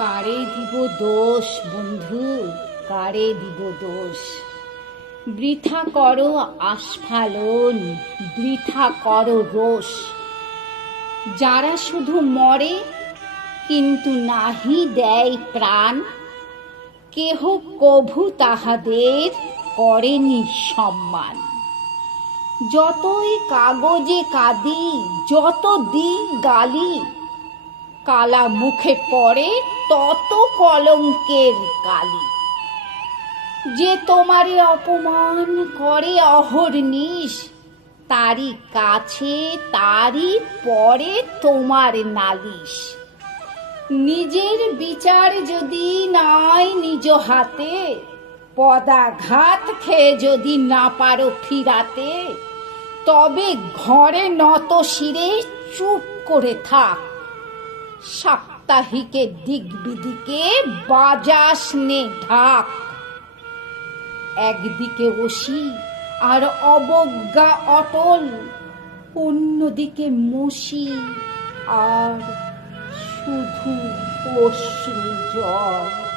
কারে দিব দোষ বন্ধু, কারে দিব দোষ? বৃথা করো আস্ফালন, বৃথা করো রোষ। যারা শুধু মরে কিন্তু নাহি দেয় প্রাণ, কেহ কভু তাহাদের করেনি সম্মান। যতই কাগজে কাঁদি, যত দিই গালি, কালা মুখে পড়ে তত কলঙ্কের কালি। যে তোমারে অপমান করে অহর্নিশ, তারই কাছে তারই পরে তোমার নালিশ। নিজের বিচার যদি নাই নিজ হাতে, পদাঘাত খেয়ে যদি না পারো ফিরাতে, তবে ঘরে নত শিরে চুপ করে থাক। সাপ্তাহিকে দিক বিদিকে বাজাস নে ঢাক। একদিকে অসি আর অবজ্ঞা অটল, অন্যদিকে মসি আর শুধু অশ্রু জল।